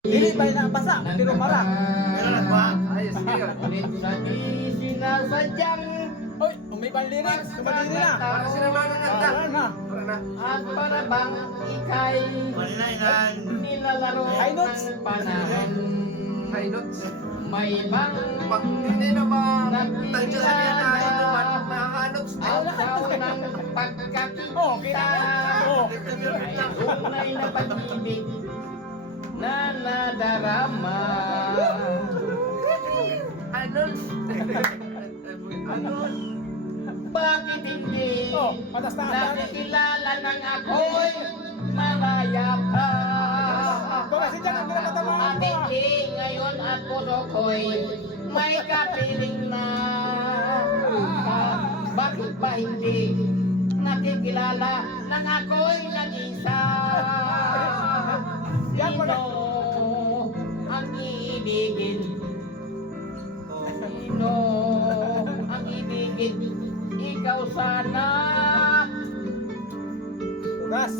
Dili ba na basa, pero mara. Meron ba? Ayos kayo. Ngunit sa di sinasadyang Oy, umiban lyrics, kumadiri na. Para sila mga kanta. Para na. Para na. at para bang ikay Malinainan. nilalaro High notes. ng panahon. High notes. May bang Pag hindi na tansya sa niya na ito man, nakakanots na. asaw ng Oh, kita pagkakita mo. Oh. ay tunay na pag-ibig na nadarama. Anon. Anon. Bakit hindi Oh, patas na. nakikilala ng ako'y malaya pa? Ito kasi dyan ang pinagkatamaan At ko ah. hindi ngayon at puso ko'y may kapiling na. Bakit ba hindi nakikilala ng ako'y nag-isa? Yan pala. Sino ang iibigin? Sino ang ibigin? Ikaw sana. Tugas.